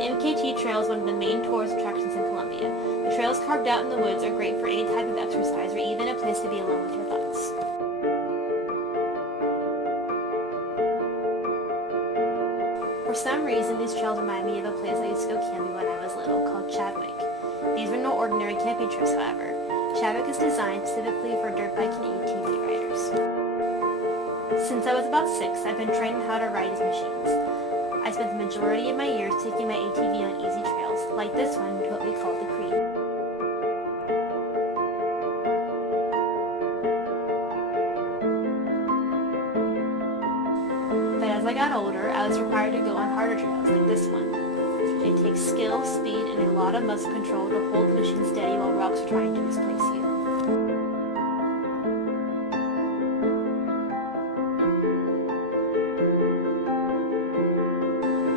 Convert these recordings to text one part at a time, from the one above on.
The MKT Trail is one of the main tourist attractions in Colombia. The trails carved out in the woods are great for any type of exercise or even a place to be alone with your thoughts. For some reason, these trails remind me of a place I used to go camping when I was little called Chadwick. These were no ordinary camping trips, however. Chadwick is designed specifically for dirt bike and ATV riders. Since I was about 6, I've been trained how to ride these machines. I spent the majority of my years taking my ATV on easy trails, like this one, to what we call the creek. But as I got older, I was required to go on harder trails, like this one. It takes skill, speed, and a lot of muscle control to hold the machine steady while rocks are trying to displace you.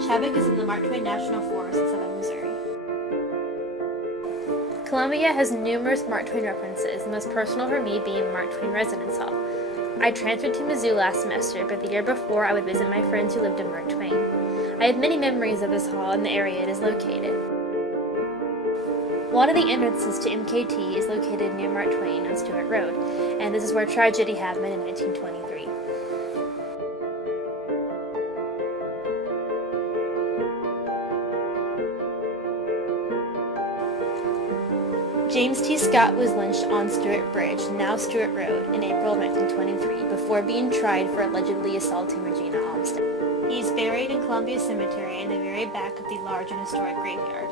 Chadwick is in the Mark Twain National Forest in southern Missouri. Columbia has numerous Mark Twain references, the most personal for me being Mark Twain Residence Hall. I transferred to Mizzou last semester, but the year before I would visit my friends who lived in Mark Twain. I have many memories of this hall and the area it is located. One of the entrances to MKT is located near Mark Twain on Stewart Road, and this is where tragedy happened in 1923. James T. Scott was lynched on Stewart Bridge, now Stewart Road, in April of 1923 before being tried for allegedly assaulting Regina Olmsted. He is buried in Columbia Cemetery in the very back of the large and historic graveyard.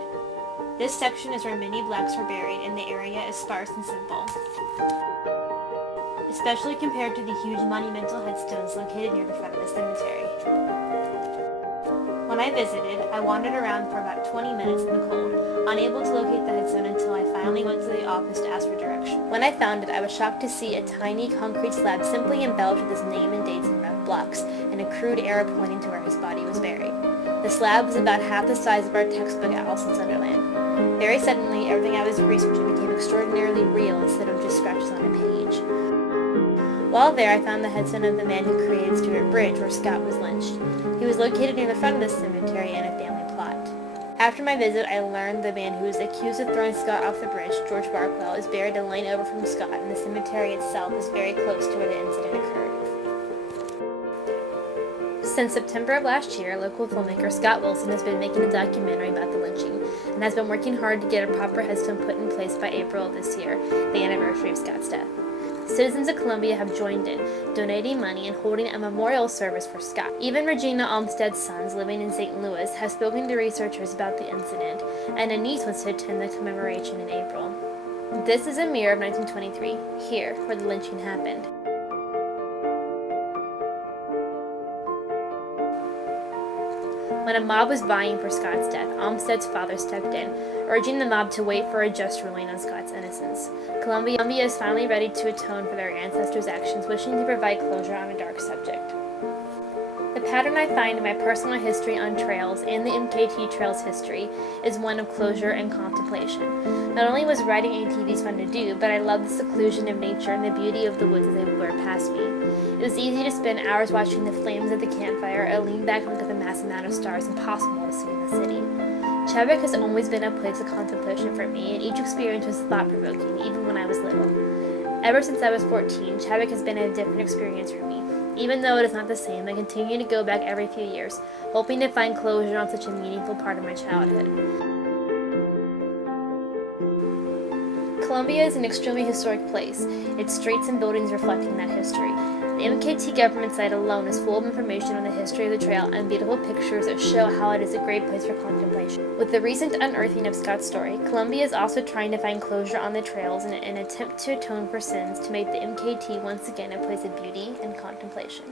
This section is where many blacks were buried, and the area is sparse and simple, especially compared to the huge monumental headstones located near the front of the cemetery. When I visited, I wandered around for about 20 minutes in the cold, unable to locate the headstone until I finally went to the office to ask for direction. When I found it, I was shocked to see a tiny concrete slab simply embellished with his name and dates in rough blocks, and a crude arrow pointing to where his body was buried. The slab was about half the size of our textbook Alice in Wonderland. Very suddenly, everything I was researching became extraordinarily real instead of just scratches on a page. While there, I found the headstone of the man who created Stewart Bridge, where Scott was lynched. He was located near the front of the cemetery in a family plot. After my visit, I learned the man who was accused of throwing Scott off the bridge, George Barkwell, is buried a lane over from Scott, and the cemetery itself is very close to where the incident occurred. Since September of last year, local filmmaker Scott Wilson has been making a documentary about the lynching and has been working hard to get a proper headstone put in place by April of this year, the anniversary of Scott's death. Citizens of Columbia have joined in, donating money and holding a memorial service for Scott. Even Regina Olmsted's sons, living in St. Louis, have spoken to researchers about the incident, and a niece wants to attend the commemoration in April. This is a mirror of 1923, here, where the lynching happened. When a mob was vying for Scott's death, Olmsted's father stepped in, urging the mob to wait for a just ruling on Scott's innocence. Columbia is finally ready to atone for their ancestors' actions, wishing to provide closure on a dark subject. The pattern I find in my personal history on trails and the MKT Trail's history is one of closure and contemplation. Not only was riding ATVs fun to do, but I loved the seclusion of nature and the beauty of the woods as they blurred past me. It was easy to spend hours watching the flames of the campfire or lean back and look at the massive amount of stars impossible to see in the city. Chadwick has always been a place of contemplation for me, and each experience was thought-provoking, even when I was little. Ever since I was 14, Chadwick has been a different experience for me. Even though it is not the same, I continue to go back every few years, hoping to find closure on such a meaningful part of my childhood. Columbia is an extremely historic place, its streets and buildings reflecting that history. The MKT government site alone is full of information on the history of the trail and beautiful pictures that show how it is a great place for contemplation. With the recent unearthing of Scott's story, Columbia is also trying to find closure on the trails in an attempt to atone for sins to make the MKT once again a place of beauty and contemplation.